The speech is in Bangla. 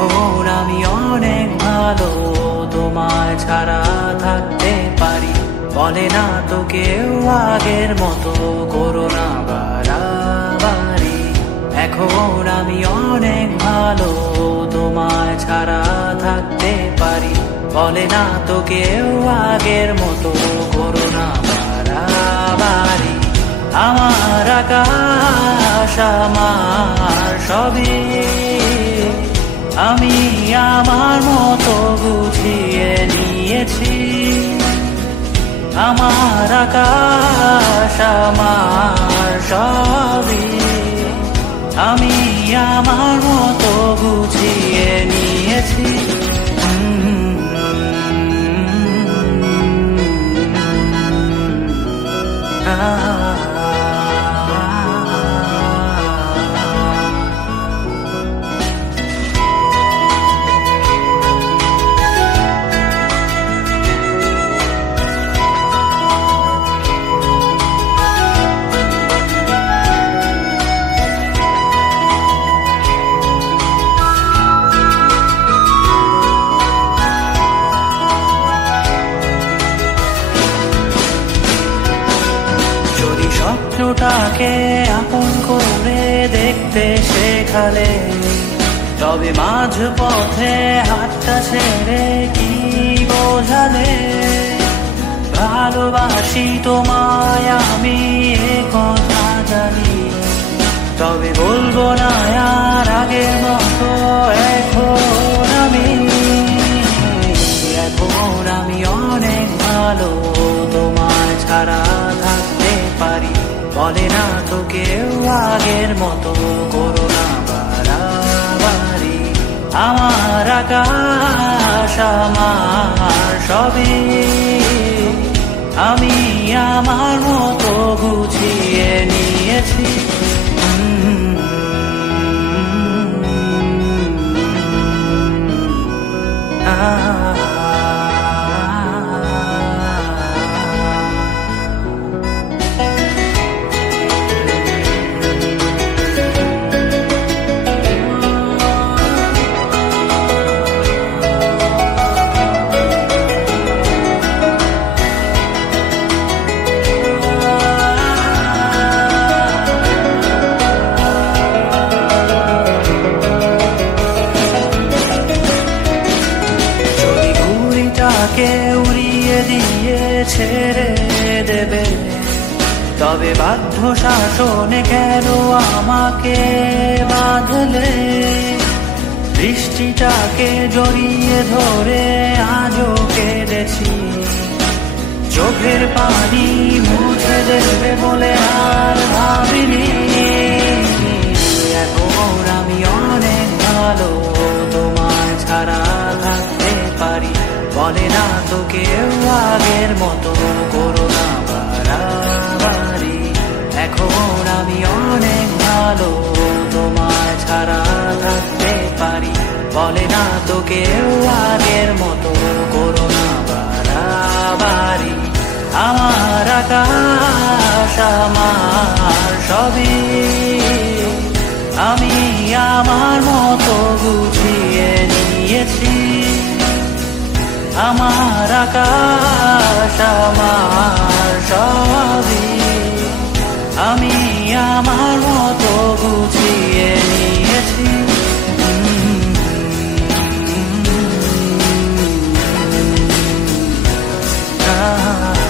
এখন আমি অনেক ভালো, তোমায় ছাড়া থাকতে পারি। বলে না তো কেউ আগের মতো করো না বাড়াবাড়ি। এখন আমি অনেক ভালো, তোমায় ছাড়া থাকতে পারি। বলে না তো কেউ আগের মতো করো না বাড়াবাড়ি। আমার আকাশ আমার সবই আমি আমার মতো গুছিয়ে নিয়েছি। আমার আকাশ আমার সবই আমি আমার মতো গুছিয়ে নিয়েছি। স্বপ্নটাকে আপন করে দেখতে শেখালে, তবে মাঝ পথে হাতটা ছেড়ে কি বোঝালে? ভালোবাসি তোমায় আমি এ কথা জানি, তবে বলবো না আর আগের মতো। এখন আমি অনেক ভালো, তোমায় ছাড়া থাকতে পারি। বলে না তো কেউ আগের মতো করো না বাড়াবাড়ি। আমার আকাশ আমার সবই আমি আমার মতো গুছিয়ে নিয়েছি। উড়িয়ে দিয়ে ছেড়ে দেবে, তবে বাধ্য শাসনে কেন আমাকে বাঁধলে? বৃষ্টিটাকে জড়িয়ে ধরে আজও কেঁদেছি, চোখের পানি মুছে দেবে বলে আর ভাবিনি। এখন আমি অনেক ভালো, তোমায় ছাড়া থাকতে পারি। বলে না তো কেউ আগের মতো করো না বাড়াবাড়ি। এখন আমি অনেক ভালো, তোমায় ছাড়া থাকতে পারি। বলে না তো কেউ আগের মতো করো না বাড়াবাড়ি। আমার আকাশ আমার সবই আমি আমার মতো গুছিয়ে নিয়েছি। আমার আকাশ আমার সবই আমি আমার মতো গুছিয়ে নিয়েছি। Ah